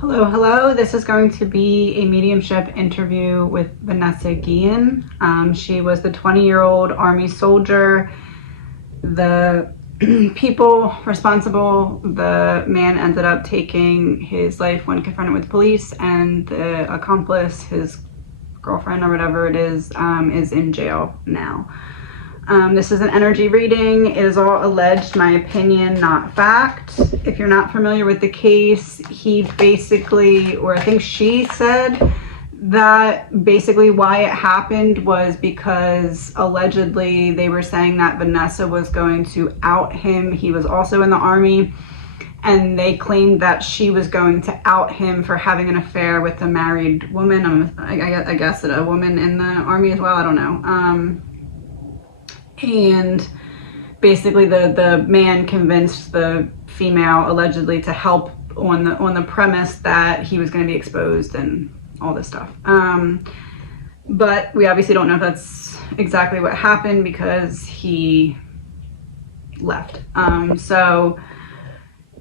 Hello, hello. This is going to be a mediumship interview with Vanessa GUILLEN. She was the 20-year-old Army soldier. The people responsible, the man ended up taking his life when confronted with police, and the accomplice, his girlfriend or whatever it is in jail now. This is an energy reading. It is all alleged, my opinion, not fact. If you're not familiar with the case, he basically, or I think she said that basically why it happened was because allegedly they were saying that Vanessa was going to out him. He was also in the Army, and they claimed that she was going to out him for having an affair with a married woman. I guess a woman in the Army as well. I don't know. And basically the man convinced the female allegedly to help on the premise that he was going to be exposed and all this stuff. But we obviously don't know if that's exactly what happened because he left. So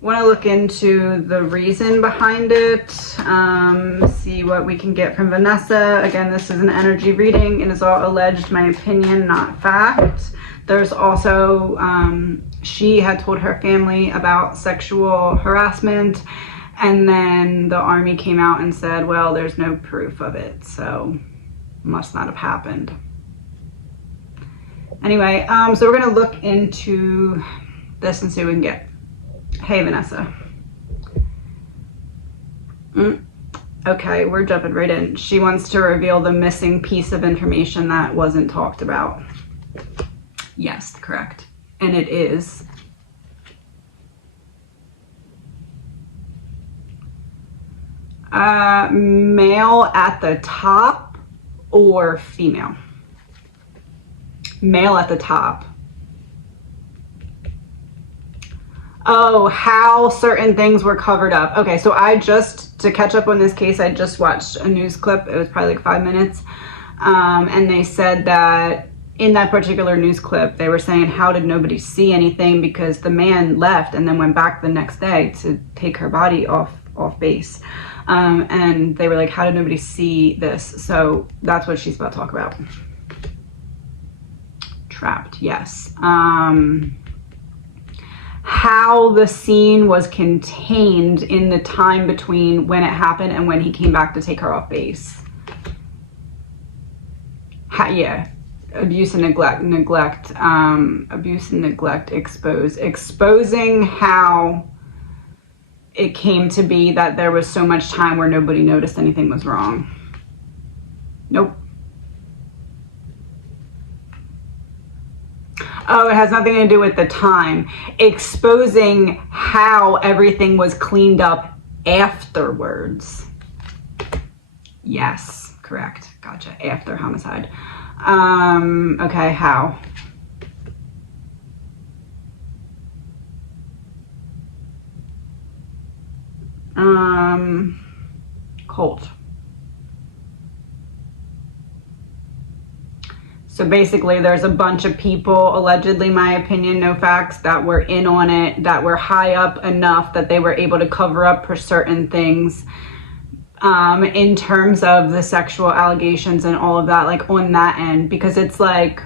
want to look into the reason behind it, see what we can get from Vanessa. Again, this is an energy reading. It is all alleged, my opinion, not fact. There's also, she had told her family about sexual harassment, and then the Army came out and said, well, there's no proof of it, so must not have happened. Anyway, so we're going to look into this and see what we can get. Hey, Vanessa. Okay, we're jumping right in. She wants to reveal the missing piece of information that wasn't talked about. Yes, correct. And it is. Male at the top or female? Male at the top. Oh, how certain things were covered up. Okay, so to catch up on this case, I just watched a news clip. It was probably like 5 minutes. And they said that in that particular news clip, they were saying, how did nobody see anything? Because the man left and then went back the next day to take her body off base. And they were like, how did nobody see this? So that's what she's about to talk about. Trapped, yes. How the scene was contained in the time between when it happened and when he came back to take her off base. Yeah, abuse and neglect, abuse and neglect exposing how it came to be that there was so much time where nobody noticed anything was wrong. Nope. Oh, it has nothing to do with the time. Exposing how everything was cleaned up afterwards. Yes, correct. Gotcha. After homicide. Okay, how? Cult. So basically there's a bunch of people, allegedly, my opinion, no facts, that were in on it, that were high up enough that they were able to cover up for certain things in terms of the sexual allegations and all of that, like on that end, because it's like,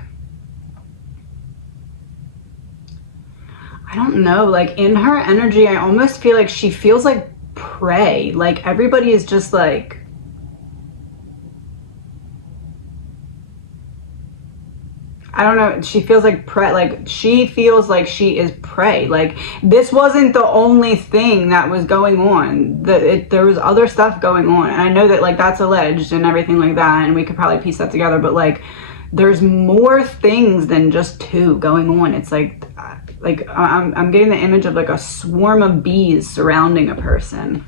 I don't know, like in her energy, I almost feel like she feels like prey. Like everybody is just like, I don't know, she feels like prey, like she feels like she is prey. Like this wasn't the only thing that was going on. There was other stuff going on, and I know that like that's alleged and everything like that, and we could probably piece that together, but like there's more things than just two going on. It's like I'm getting the image of like a swarm of bees surrounding a person.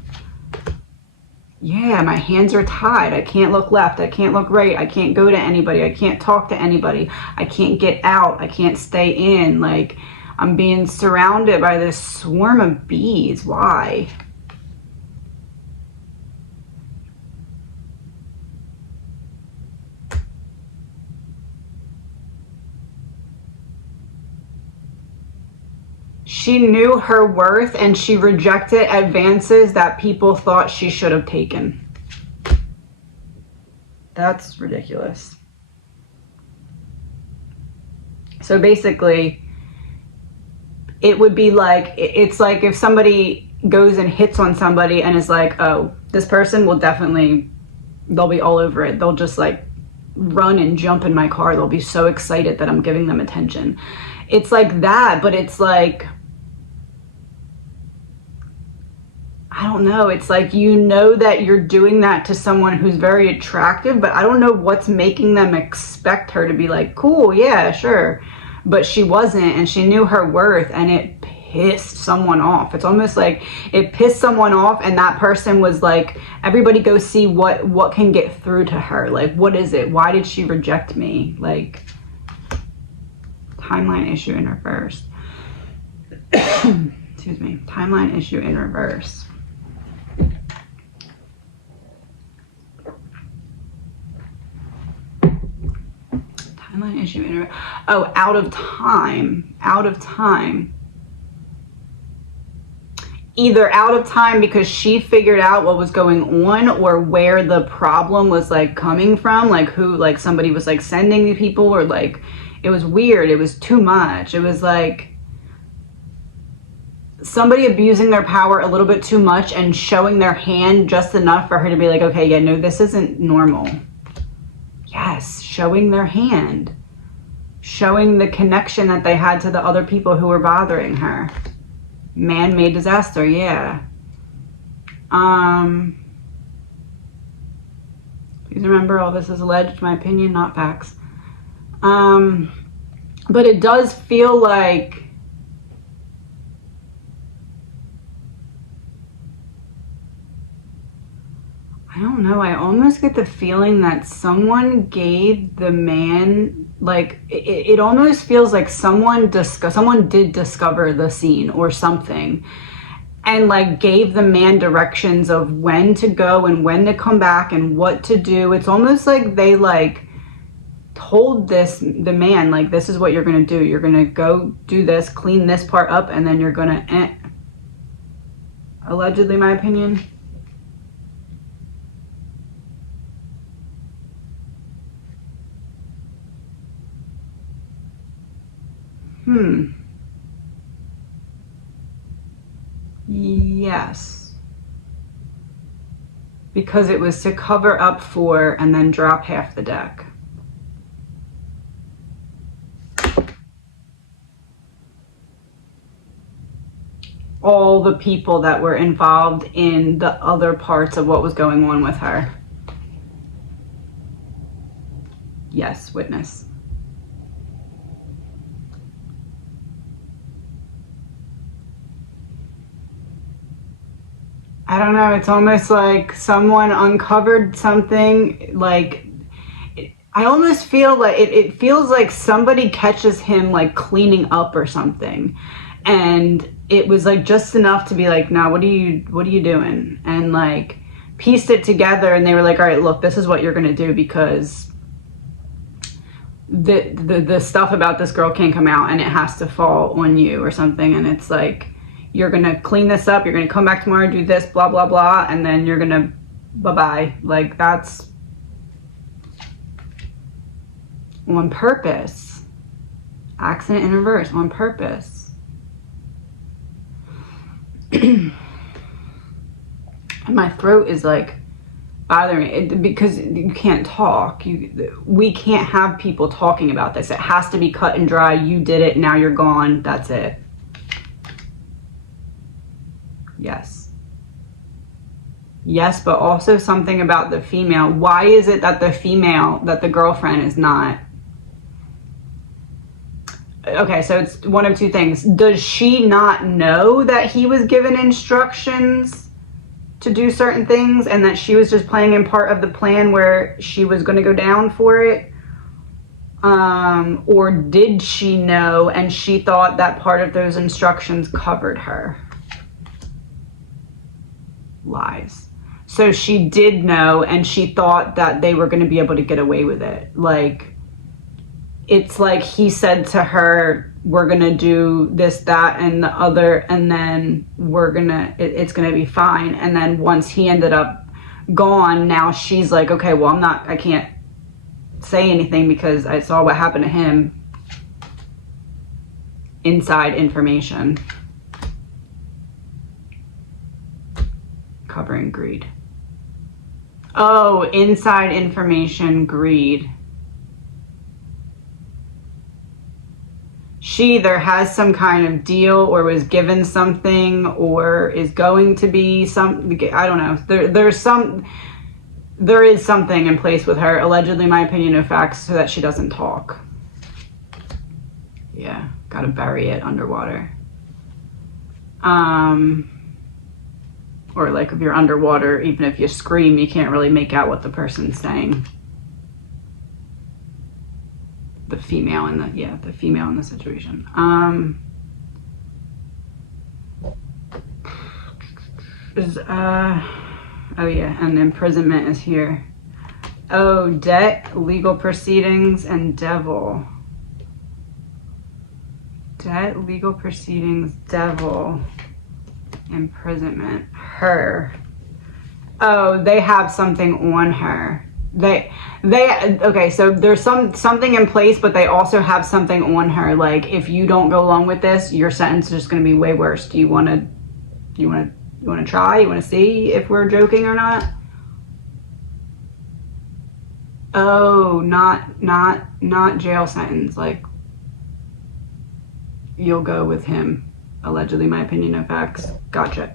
Yeah, my hands are tied. I can't look left. I can't look right. I can't go to anybody. I can't talk to anybody. I can't get out. I can't stay in. Like, I'm being surrounded by this swarm of bees. Why? She knew her worth and she rejected advances that people thought she should have taken. That's ridiculous. So basically, it would be like, it's like if somebody goes and hits on somebody and is like, oh, this person will definitely, they'll be all over it. They'll just like run and jump in my car. They'll be so excited that I'm giving them attention. It's like that, but it's like, I don't know. It's like, you know that you're doing that to someone who's very attractive, but I don't know what's making them expect her to be like, cool, yeah, sure. But she wasn't, and she knew her worth, and it pissed someone off. It's almost like it pissed someone off, and that person was like, everybody go see what can get through to her. Like, what is it? Why did she reject me? Like, timeline issue in reverse. Excuse me. Timeline issue in reverse. Timeline issue in reverse. Oh, out of time. Out of time. Either out of time because she figured out what was going on, or where the problem was like coming from, like who, like somebody was like sending the people, or like it was weird. It was too much. It was like somebody abusing their power a little bit too much and showing their hand just enough for her to be like, okay, yeah, no, this isn't normal. Yes, showing their hand, showing the connection that they had to the other people who were bothering her. Man-made disaster, yeah. Please remember, all this is alleged, my opinion, not facts. But it does feel like I don't know, I almost get the feeling that someone gave the man, like, it almost feels like someone did discover the scene or something, and like gave the man directions of when to go and when to come back and what to do. It's almost like they like told the man, like, this is what you're gonna do. You're gonna go do this, clean this part up, and then you're gonna allegedly, my opinion. Yes. Because it was to cover up for and then drop half the deck. All the people that were involved in the other parts of what was going on with her. Yes, witness. I don't know, it's almost like someone uncovered something, like, I almost feel like, it feels like somebody catches him, like, cleaning up or something, and it was, like, just enough to be like, nah, what are you doing? And, like, pieced it together, and they were like, all right, look, this is what you're gonna do, because the stuff about this girl can't come out, and it has to fall on you or something, and it's like, you're going to clean this up, you're going to come back tomorrow, do this, blah, blah, blah, and then you're going to bye-bye. Like, that's on purpose. Accident in reverse, on purpose. And my throat is, like, bothering me because you can't talk. We can't have people talking about this. It has to be cut and dry. You did it, now you're gone, that's it. Yes. Yes, but also something about the female. Why is it that the female, that the girlfriend is not? Okay, so it's one of two things. Does she not know that he was given instructions to do certain things and that she was just playing in part of the plan where she was going to go down for it? Or did she know and she thought that part of those instructions covered her? Lies. So she did know and she thought that they were going to be able to get away with it. Like, it's like he said to her, we're gonna do this, that, and the other, and then it's gonna be fine. And then once he ended up gone, now she's like, okay, well, I can't say anything because I saw what happened to him. Inside information. Covering greed. Oh, inside information, greed. She either has some kind of deal or was given something or is going to be some, I don't know. There is something in place with her, allegedly, my opinion, of facts, so that she doesn't talk. Yeah, gotta bury it underwater. Or like if you're underwater, even if you scream, you can't really make out what the person's saying. The female in the situation. Oh yeah, and imprisonment is here. Oh, debt, legal proceedings, and devil. Debt, legal proceedings, devil, imprisonment, her. Oh, they have something on her. Okay, so there's something in place, but they also have something on her. Like, if you don't go along with this, your sentence is just going to be way worse. Do you want to try? You want to see if we're joking or not? Oh, not jail sentence. Like, you'll go with him. Allegedly, my opinion of facts. Gotcha.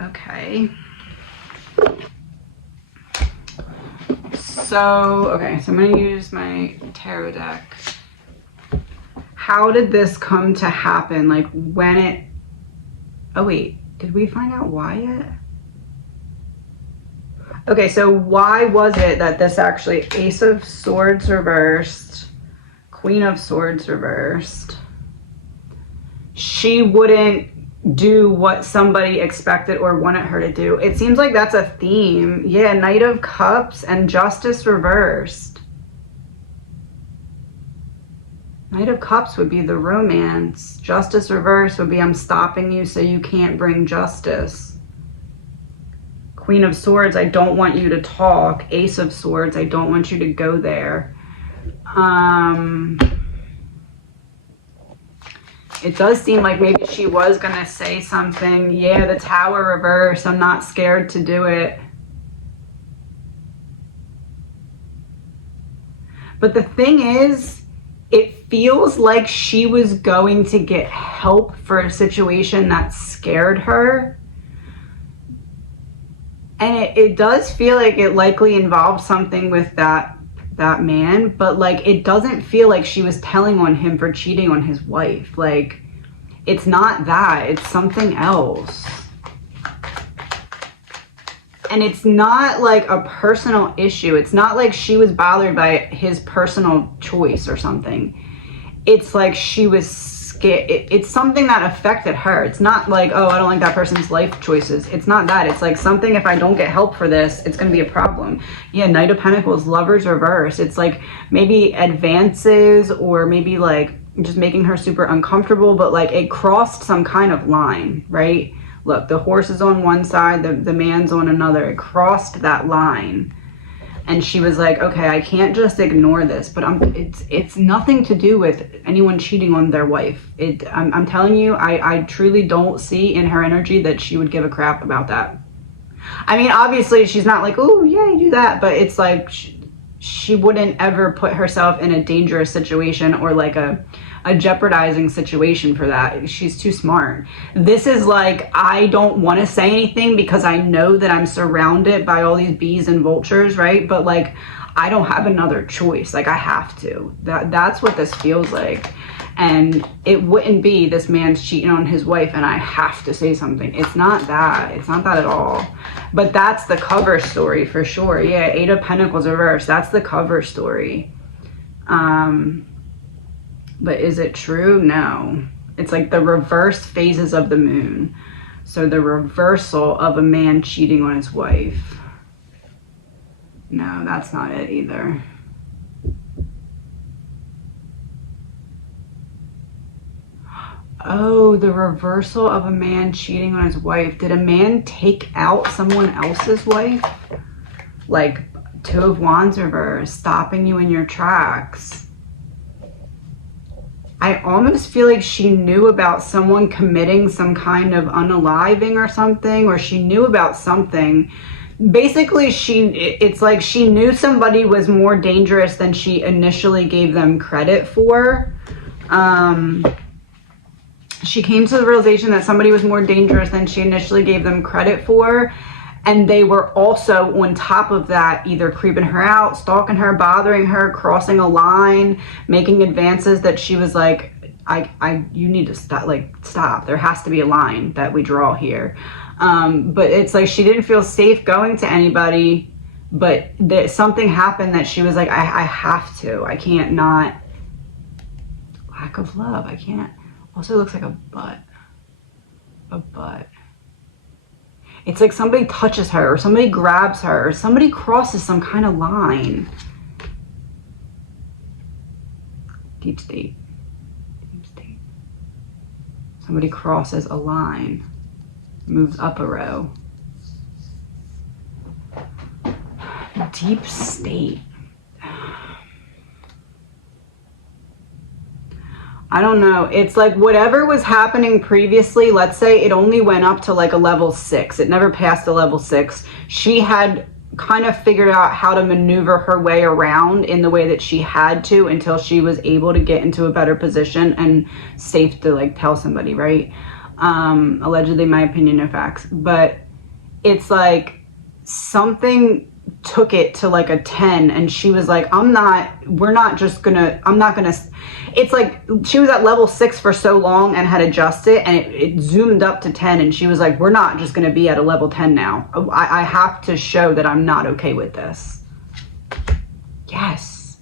Okay. So I'm going to use my tarot deck. How did this come to happen? Like, when it... Oh, wait. Did we find out why yet? Okay, so why was it that this actually... Ace of Swords reversed. Queen of Swords reversed. She wouldn't do what somebody expected or wanted her to do. It seems like that's a theme. Yeah, Knight of Cups and Justice reversed. Knight of Cups would be the romance. Justice reversed would be I'm stopping you so you can't bring justice. Queen of Swords, I don't want you to talk. Ace of Swords, I don't want you to go there. It does seem like maybe she was going to say something. Yeah, the Tower reverse. I'm not scared to do it. But the thing is, it feels like she was going to get help for a situation that scared her. And it does feel like it likely involved something with that man, but like it doesn't feel like she was telling on him for cheating on his wife. Like, it's not that, it's something else. And it's not like a personal issue. It's not like she was bothered by his personal choice or something. It's like she was scared. It's something that affected her. It's not like, oh, I don't like that person's life choices. It's not that. It's like something, if I don't get help for this, it's going to be a problem. Yeah, Knight of Pentacles, Lovers reverse. It's like maybe advances or maybe like just making her super uncomfortable, but like it crossed some kind of line, right? Look, the horse is on one side, the man's on another. It crossed that line. And she was like, okay, I can't just ignore this, but it's nothing to do with anyone cheating on their wife. I'm telling you, I truly don't see in her energy that she would give a crap about that. I mean, obviously she's not like, oh yeah, do that, but it's like she wouldn't ever put herself in a dangerous situation or like a jeopardizing situation for that. She's too smart. This is like, I don't want to say anything because I know that I'm surrounded by all these bees and vultures, right? But like, I don't have another choice. Like, I have to. That's what this feels like. And it wouldn't be this man's cheating on his wife and I have to say something. It's not that. It's not that at all. But that's the cover story for sure. Yeah, Eight of Pentacles reverse. That's the cover story. But is it true? No. It's like the reverse phases of the moon. So the reversal of a man cheating on his wife. No, that's not it either. Oh, the reversal of a man cheating on his wife. Did a man take out someone else's wife? Like, Two of Wands reverse, stopping you in your tracks. I almost feel like she knew about someone committing some kind of unaliving or something, or she knew about something. Basically, it's like she knew somebody was more dangerous than she initially gave them credit for. She came to the realization that somebody was more dangerous than she initially gave them credit for. And they were also on top of that, either creeping her out, stalking her, bothering her, crossing a line, making advances that she was like, you need to stop, stop. There has to be a line that we draw here. But it's like she didn't feel safe going to anybody, but something happened that she was like, I have to. I can't not. Lack of love. I can't. Also looks like a butt. A butt. It's like somebody touches her, or somebody grabs her, or somebody crosses some kind of line. Deep state. Deep state. Somebody crosses a line. Moves up a row. Deep state. I don't know. It's like whatever was happening previously, let's say it only went up to like a level 6. It never passed a level 6. She had kind of figured out how to maneuver her way around in the way that she had to until she was able to get into a better position and safe to like tell somebody, right? Allegedly, my opinion, no facts. But it's like something took it to like a 10, and she was like, I'm not gonna. It's like she was at level 6 for so long and had adjusted, and it zoomed up to 10, and she was like, we're not just gonna be at a level 10 now. I have to show that I'm not okay with this. Yes.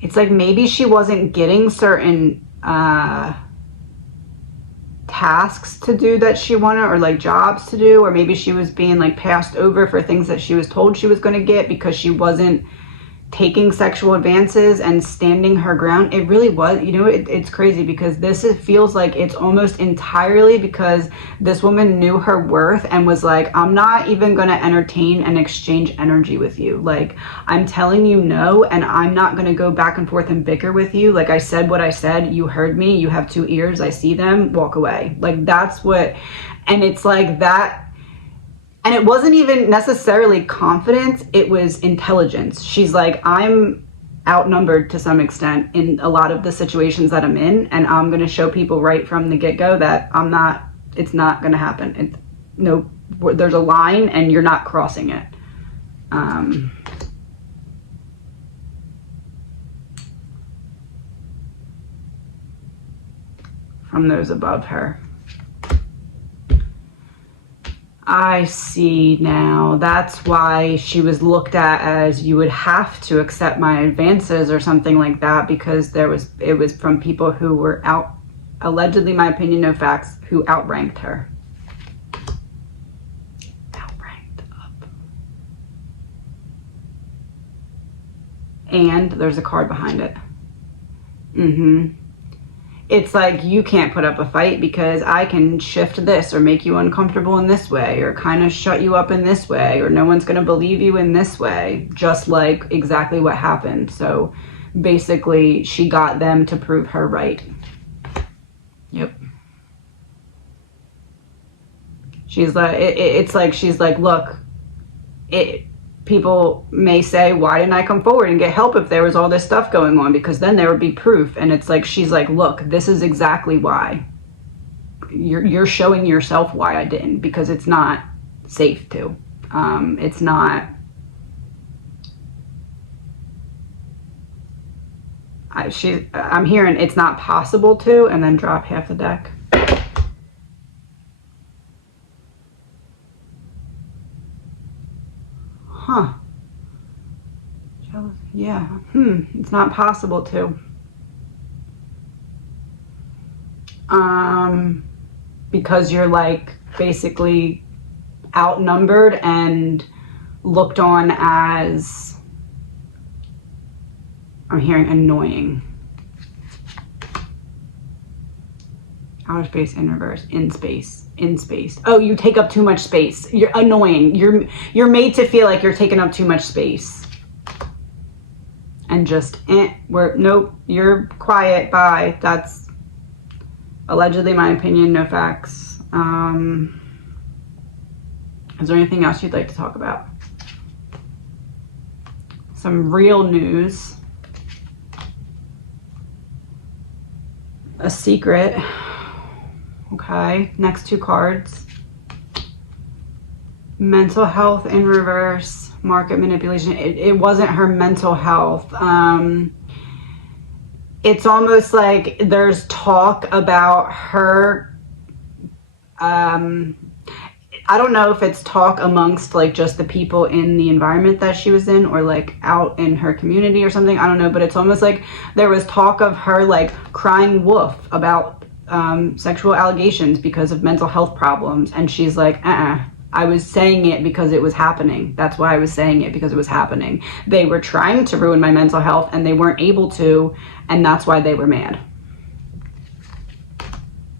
It's like maybe she wasn't getting certain tasks to do that she wanted, or like jobs to do, or maybe she was being like passed over for things that she was told she was going to get because she wasn't taking sexual advances and standing her ground. It really was, you know, it's crazy because it feels like it's almost entirely because this woman knew her worth and was like, I'm not even going to entertain and exchange energy with you. Like, I'm telling you no, and I'm not going to go back and forth and bicker with you. Like, I said what I said, you heard me, you have 2 ears, I see them, walk away. Like, that's what, and it's like that. And it wasn't even necessarily confidence, it was intelligence. She's like, I'm outnumbered to some extent in a lot of the situations that I'm in, and I'm going to show people right from the get-go that it's not going to happen. No, there's a line and you're not crossing it. From those above her. I see now. That's why she was looked at as, you would have to accept my advances or something like that, because it was from people who were allegedly, my opinion, no facts, who outranked her. Outranked up. And there's a card behind it. It's like, you can't put up a fight because I can shift this or make you uncomfortable in this way, or kind of shut you up in this way, or no one's going to believe you in this way, just like exactly what happened. So basically she got them to prove her right. Yep. She's like, it's like, she's like, look, people may say, why didn't I come forward and get help if there was all this stuff going on? Because then there would be proof. And it's like, she's like, look, this is exactly why. You're showing yourself why I didn't, because it's not safe to. It's not. I'm hearing it's not possible to, and then drop half the deck. Huh. Jealous. Yeah. It's not possible to. Because you're like basically outnumbered and looked on as, I'm hearing annoying. Outer space, in reverse, in space, in space. Oh, you take up too much space. You're annoying. You're made to feel like you're taking up too much space. And just, nope, you're quiet, bye. That's allegedly my opinion, no facts. Is there anything else you'd like to talk about? Some real news. A secret. Okay, next two cards. Mental health in reverse, market manipulation. It wasn't her mental health. It's almost like there's talk about her. I don't know if it's talk amongst like just the people in the environment that she was in, or like out in her community or something. I don't know, but it's almost like there was talk of her like crying wolf about sexual allegations because of mental health problems, and she's like, I was saying it because it was happening. That's why I was saying it, because it was happening. They were trying to ruin my mental health and they weren't able to, and that's why they were mad.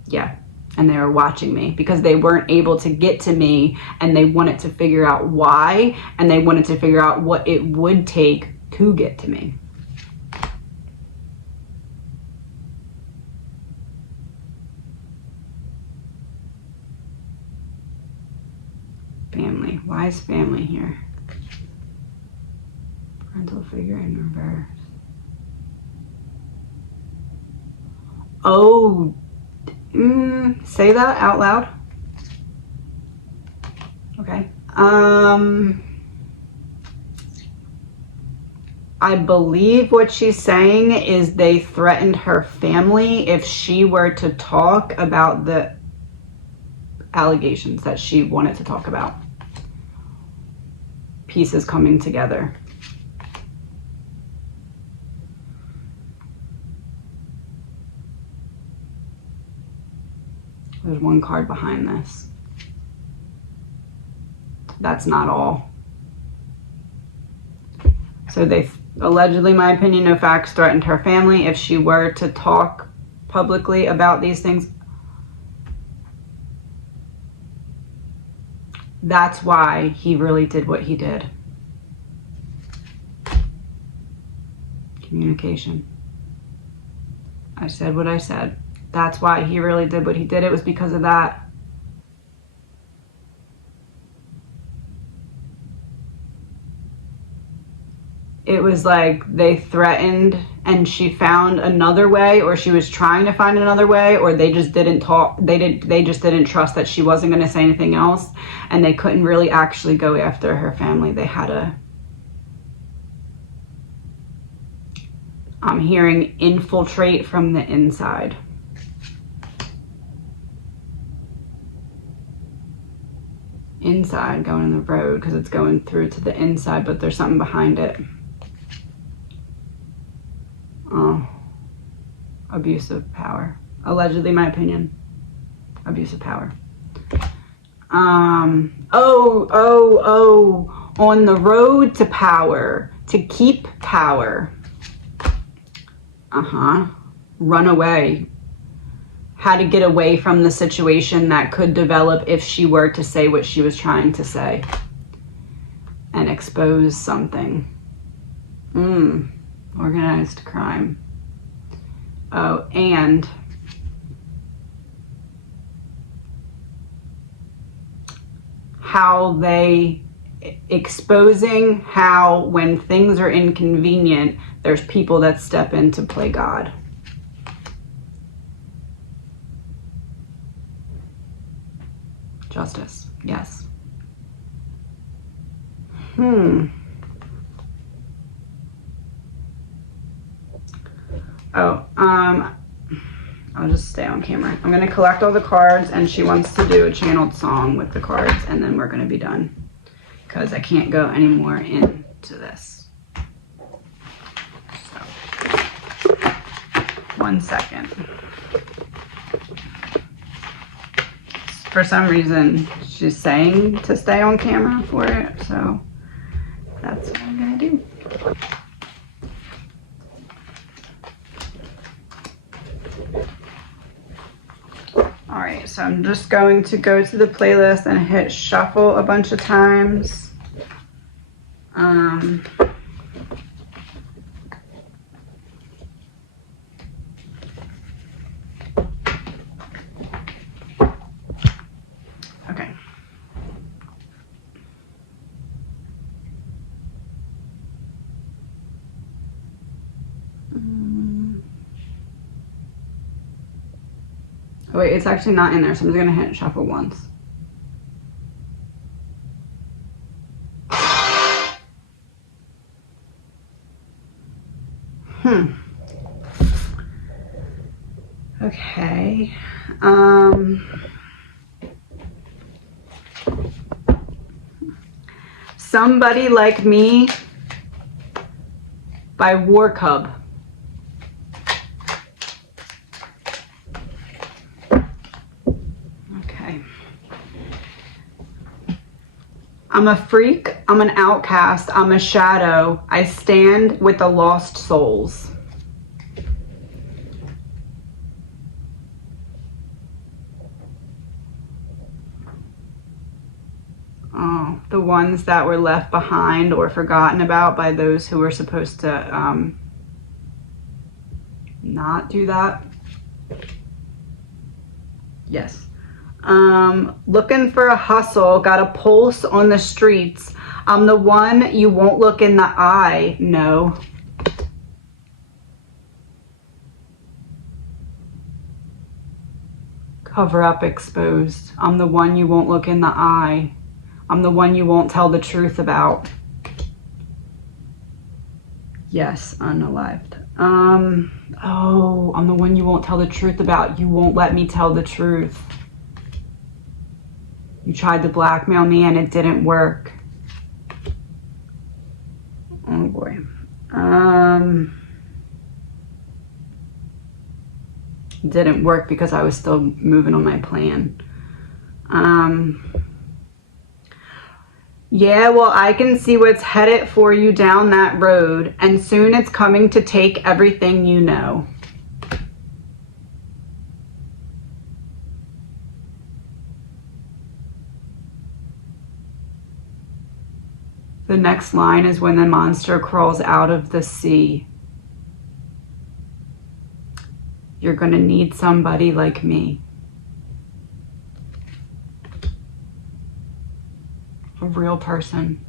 Yeah, and they were watching me because they weren't able to get to me, and they wanted to figure out why, and they wanted to figure out what it would take to get to me. Family. Why is family here? Parental figure in reverse. Oh, say that out loud. Okay. I believe what she's saying is they threatened her family if she were to talk about the allegations that she wanted to talk about. Pieces coming together. There's one card behind this. That's not all. So they allegedly, my opinion, no facts, threatened her family if she were to talk publicly about these things. That's why he really did what he did. Communication. I said what I said. That's why he really did what he did. It was because of that. It was like they threatened and she found another way, or she was trying to find another way, or they just didn't talk. They just didn't trust that she wasn't going to say anything else, and they couldn't really actually go after her family. They had to, I'm hearing, infiltrate from the inside. Inside, going in the road, because it's going through to the inside, but there's something behind it. Oh, abusive power. Allegedly, my opinion. Abusive power. On the road to power, to keep power. Run away. How to get away from the situation that could develop if she were to say what she was trying to say and expose something. Organized crime. Oh, and how they exposing how when things are inconvenient, there's people that step in to play God. Justice, yes. I'll just stay on camera. I'm going to collect all the cards, and she wants to do a channeled song with the cards, and then we're going to be done because I can't go any more into this. So, 1 second. For some reason, she's saying to stay on camera for it, so All right, so I'm just going to go to the playlist and hit shuffle a bunch of times. Okay. Oh wait, it's actually not in there, so I'm just gonna hit shuffle once. Okay. Somebody Like Me by War Cub. Okay. I'm a freak, I'm an outcast, I'm a shadow, I stand with the lost souls. Oh, the ones that were left behind or forgotten about by those who were supposed to not do that. Yes. Looking for a hustle, got a pulse on the streets. I'm the one you won't look in the eye, no. Cover up exposed. I'm the one you won't look in the eye. I'm the one you won't tell the truth about. Yes, unalived. Oh, I'm the one you won't tell the truth about. You won't let me tell the truth. You tried to blackmail me and it didn't work. Oh boy. Didn't work because I was still moving on my plan. Yeah, well, I can see what's headed for you down that road, and soon it's coming to take everything you know. The next line is when the monster crawls out of the sea. You're going to need somebody like me. A real person.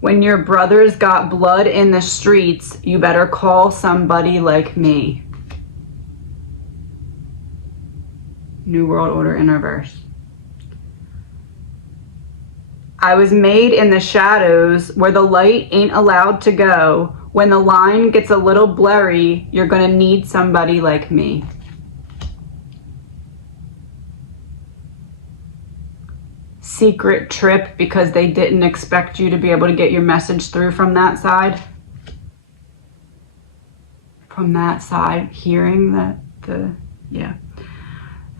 When your brothers got blood in the streets, you better call somebody like me. New World Order in reverse. I was made in the shadows where the light ain't allowed to go. When the line gets a little blurry, you're gonna need somebody like me. Secret trip because they didn't expect you to be able to get your message through from that side. From that side, hearing yeah.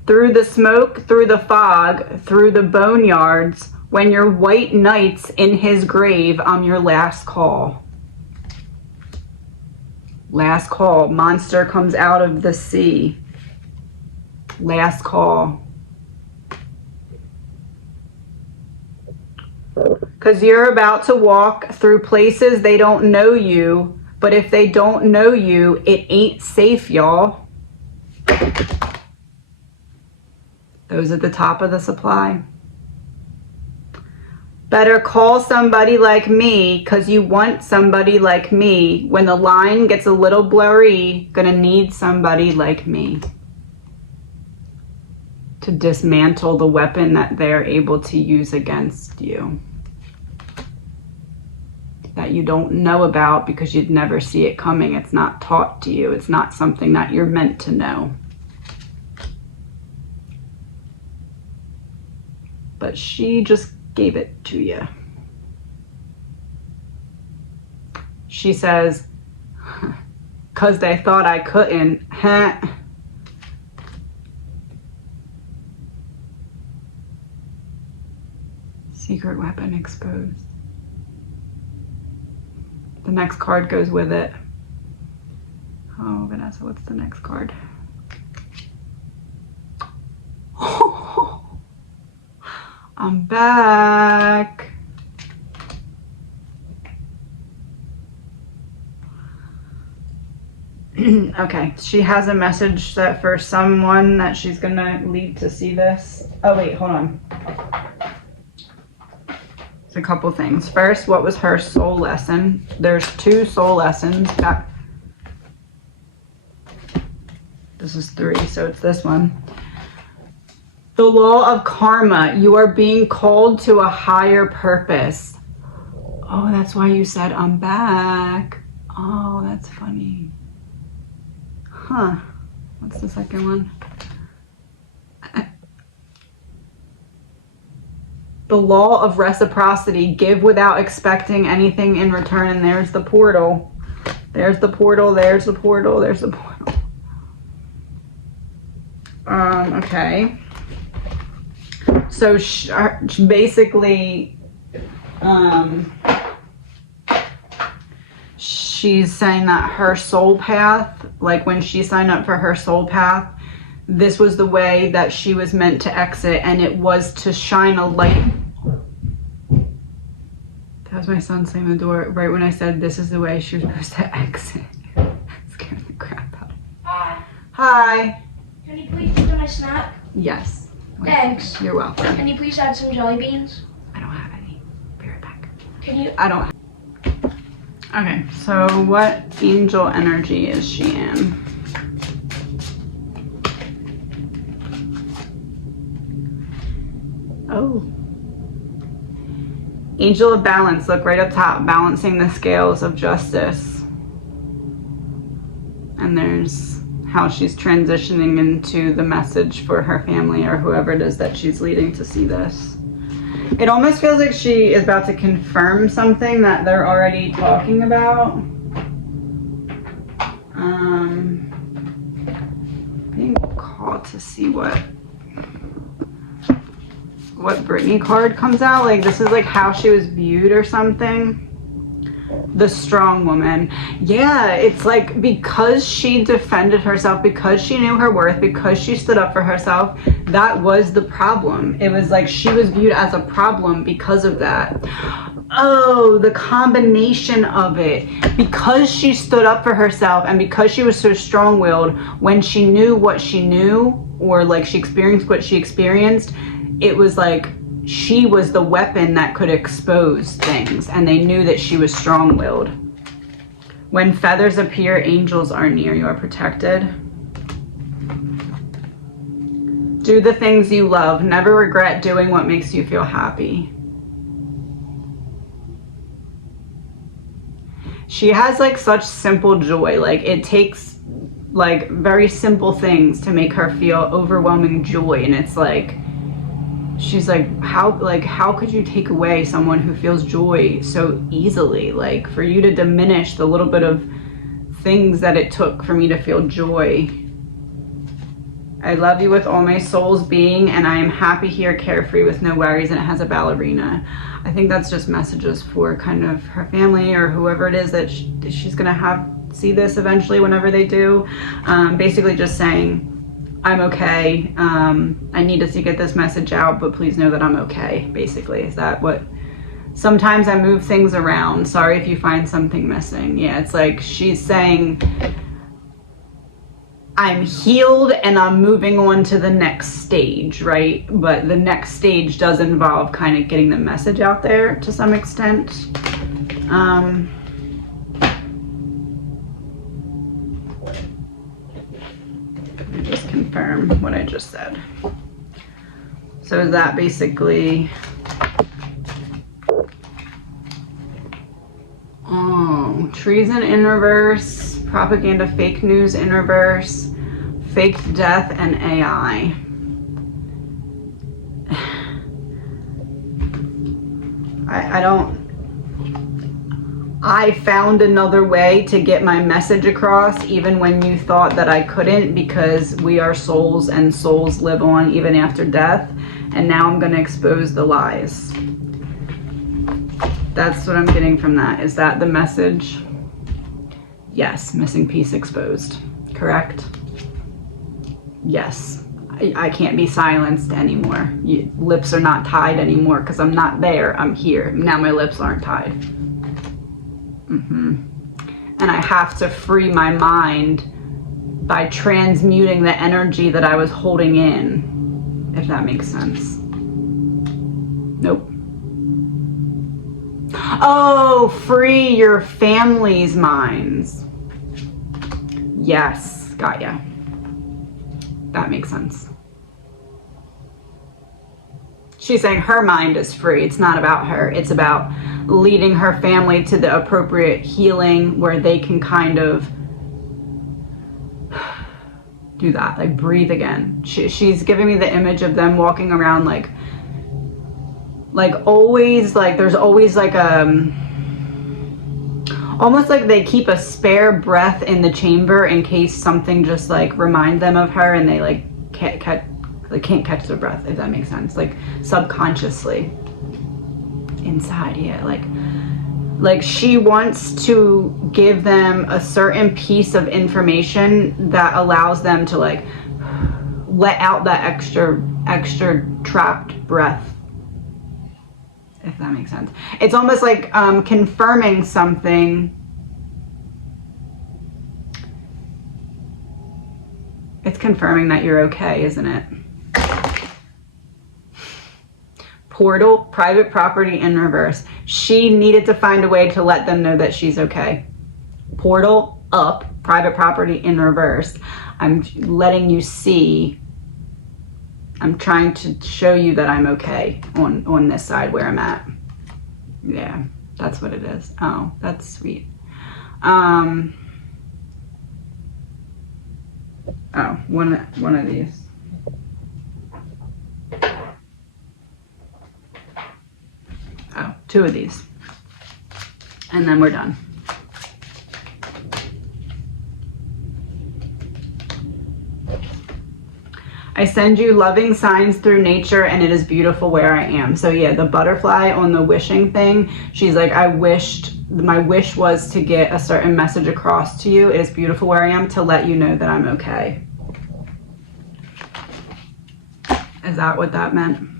Through the smoke, through the fog, through the boneyards, when your white knight's in his grave, I'm your last call. Last call. Monster comes out of the sea. Last call. Because you're about to walk through places they don't know you, but if they don't know you, it ain't safe, y'all. Those at the top of the supply. Better call somebody like me, because you want somebody like me. When the line gets a little blurry, gonna need somebody like me to dismantle the weapon that they're able to use against you. That you don't know about because you'd never see it coming. It's not taught to you. It's not something that you're meant to know. But she just gave it to you. She says, 'cause they thought I couldn't. Secret weapon exposed. The next card goes with it. Oh, Vanessa, what's the next card? I'm back. Okay, she has a message that for someone that she's gonna lead to see this. Oh wait, hold on. It's a couple things. First, what was her soul lesson? There's 2 soul lessons. This is 3, so it's this one. The law of karma. You are being called to a higher purpose. Oh, that's why you said I'm back. Oh, that's funny. Huh. What's the second one? The law of reciprocity. Give without expecting anything in return. And there's the portal. There's the portal. There's the portal. There's the portal. Okay. So basically, she's saying that her soul path, like when she signed up for her soul path, this was the way that she was meant to exit, and it was to shine a light. That was my son slamming the door right when I said this is the way she was supposed to exit. Scared the crap out of me. Hi. Hi. Can you please do my snack? Yes. Thanks. You're welcome. Can you please add some jelly beans? I don't have any. Be right back. Can you? I don't have. Okay, so what angel energy is she in? Oh. Angel of balance, look right up top, balancing the scales of justice. And there's how she's transitioning into the message for her family or whoever it is that she's leading to see this. It almost feels like she is about to confirm something that they're already talking about. Being called to see what Brittany card comes out. Like this is like how she was viewed or something. The strong woman. Yeah, it's like because she defended herself, because she knew her worth, because she stood up for herself, that was the problem. It was like she was viewed as a problem because of that. Oh, the combination of it. Because she stood up for herself and because she was so strong-willed, when she knew what she knew, or like she experienced what she experienced, it was like she was the weapon that could expose things, and they knew that she was strong-willed. When feathers appear, angels are near. You are protected. Do the things you love. Never regret doing what makes you feel happy. She has like such simple joy. Like it takes like very simple things to make her feel overwhelming joy, and it's like she's like, how could you take away someone who feels joy so easily? Like for you to diminish the little bit of things that it took for me to feel joy. I love you with all my soul's being, and I am happy here, carefree with no worries, and it has a ballerina. I think that's just messages for kind of her family or whoever it is that she's gonna have see this eventually whenever they do. Basically just saying, I'm okay. I need to get this message out, but please know that I'm okay, basically. Is that what? Sometimes I move things around. Sorry if you find something missing. Yeah, it's like she's saying, I'm healed and I'm moving on to the next stage, right? But the next stage does involve kind of getting the message out there to some extent. Just confirm what I just said. So is that basically, oh, treason in reverse, propaganda, fake news in reverse, faked death, and AI. I found another way to get my message across even when you thought that I couldn't, because we are souls and souls live on even after death. And now I'm going to expose the lies. That's what I'm getting from that. Is that the message? Yes, missing piece exposed. Correct? Yes. I can't be silenced anymore. Lips are not tied anymore because I'm not there. I'm here. Now my lips aren't tied. And I have to free my mind by transmuting the energy that I was holding in, if that makes sense. Nope. Oh, free your family's minds. Yes, got ya. That makes sense. She's saying her mind is free. It's not about her. It's about leading her family to the appropriate healing where they can kind of do that, like breathe again. She's giving me the image of them walking around like always, like there's always like almost like they keep a spare breath in the chamber in case something just like remind them of her and they like can't catch their breath, if that makes sense. Like subconsciously inside, yeah, like she wants to give them a certain piece of information that allows them to like let out that extra trapped breath, if that makes sense. It's almost like confirming something. It's confirming that you're okay, isn't it? Portal, private property in reverse. She needed to find a way to let them know that she's okay. Portal up, private property in reverse. I'm letting you see. I'm trying to show you that I'm okay on this side where I'm at. Yeah, that's what it is. Oh, that's sweet. Oh, one of these. Oh, two of these. And then we're done. I send you loving signs through nature and it is beautiful where I am. So yeah, the butterfly on the wishing thing, she's like, my wish was to get a certain message across to you. It is beautiful where I am, to let you know that I'm okay. Is that what that meant?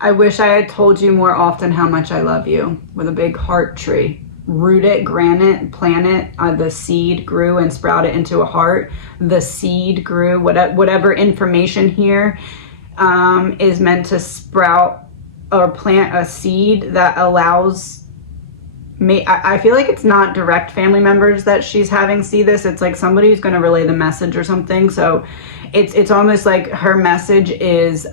I wish I had told you more often how much I love you, with a big heart tree. Root it, grant it, plant it. The seed grew and sprouted into a heart. The seed grew. Whatever information here is meant to sprout or plant a seed that allows me. I feel like it's not direct family members that she's having see this. It's like somebody who's going to relay the message or something. So it's almost like her message is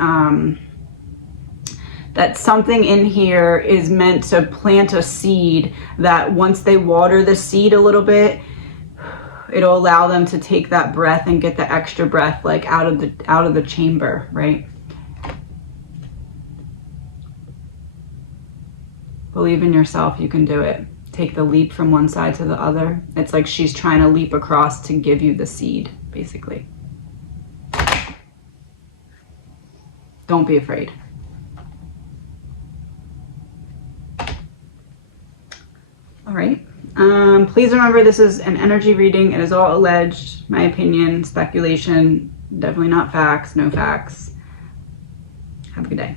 that something in here is meant to plant a seed that once they water the seed a little bit, it'll allow them to take that breath and get the extra breath like out of the chamber, right? Believe in yourself, you can do it. Take the leap from one side to the other. It's like she's trying to leap across to give you the seed, basically. Don't be afraid. All right. Please remember, this is an energy reading. It is all alleged, my opinion, speculation, definitely not facts, no facts. Have a good day.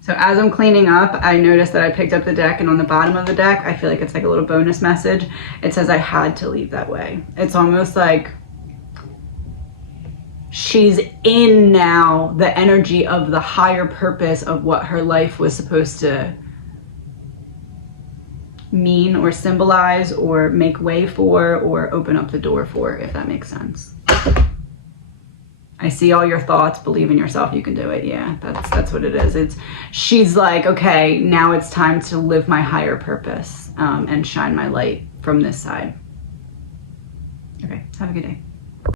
So as I'm cleaning up, I noticed that I picked up the deck, and on the bottom of the deck, I feel like it's like a little bonus message. It says I had to leave that way. It's almost like she's in now the energy of the higher purpose of what her life was supposed to mean or symbolize or make way for or open up the door for, if that makes sense. I see all your thoughts. Believe in yourself, you can do it. Yeah, that's what it is. She's like, okay, now it's time to live my higher purpose and shine my light from this side. Okay, have a good day.